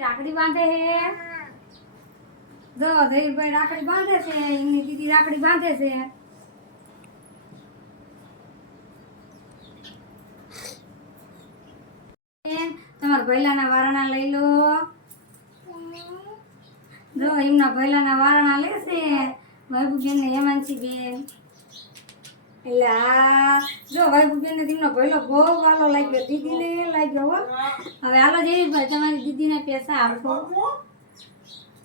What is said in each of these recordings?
રાખડી બાંધે છે જો ધૈર્યભાઈ રાખડી બાંધે છે એમની દીદી રાખડી બાંધે છે તમારા ભૈલાના વારણા લઈ લો જો એમના ભૈલાના વારણા લેશે વૈભવબેન ને હેમાંશીબેન એટલે આ જો વૈભવબેન ને તેમનો ભૈલો બહુ વાલો લાગ્યો દીદીને લાગ્યો હો હવે હાલો જયભાઈ તમારી દીદીને પૈસા આપો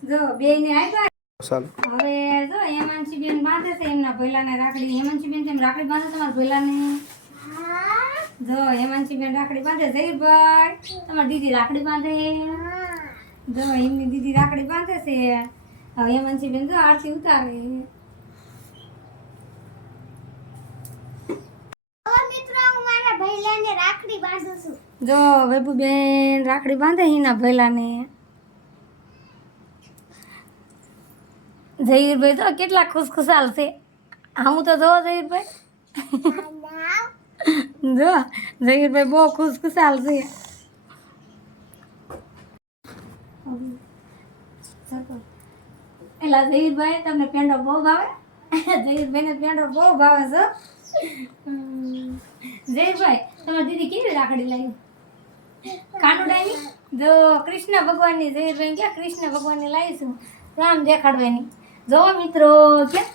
જો બેયને આપ્યા હવે જો હેમાંશીબેન બાંધે છે એમના ભૈલાને રાખડી હેમાંશીબેન તેમ રાખડી બાંધે તમારા ભૈલાને જો હેમાંશીબેન રાખડી બાંધે જયભાઈ તમારી દીદી રાખડી બાંધે જો એમની દીદી રાખડી બાંધે છે હવે હેમાંશીબેન જો આરતી ઉતારે જો વૈભવબેન રાખડી બાંધે એના ભૈલાને જહીરભાઈ તો કેટલા ખુશખુશાલ છે હું તો જો જહીરભાઈ જો જહીરભાઈ બહુ ખુશખુશાલ છે એલા જહીરભાઈ તમને પેંડો બહુ ભાવે જહીરભાઈને પેંડો બહુ ભાવે છે જયભાઈ તમારી દીદી કેવી રાખડી લાવી કાનુડાની જો કૃષ્ણ ભગવાનની જયભાઈ ક્યાં કૃષ્ણ ભગવાનની લાવીશું રામ દેખાડવાની જો મિત્રો ક્યાં